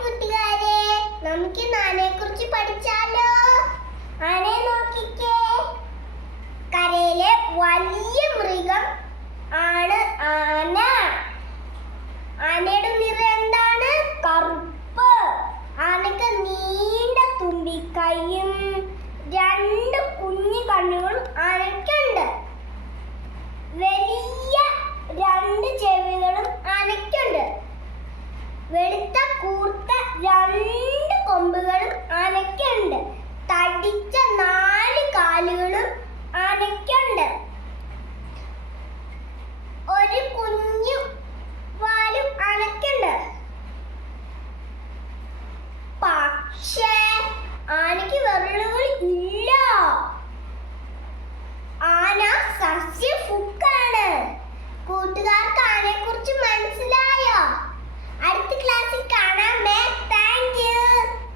കൂട്ടുകാരെ, നമുക്ക് ആനയെ കുറിച്ച് പഠിച്ചാലോ? ആനയെ നോക്കിക്കേ. കരയിലെ വലിയ മൃഗം ആണ് ആന. ആനയുടെ നിറം എന്താണ്? കറുപ്പ്. ആനക്ക് നീണ്ട തുമ്പിക്കൈയും രണ്ട് കുഞ്ഞു കണ്ണുകളും ആനയ്ക്കുണ്ട്. വലിയ രണ്ട് ചെവികളും ആനയ്ക്കുണ്ട്. വെളുത്ത കൂർത്ത രണ്ട് കൊമ്പുകളും ആനയ്ക്കുണ്ട്. തടിച്ച 4 കാലുകളും ആനയ്ക്കുണ്ട്.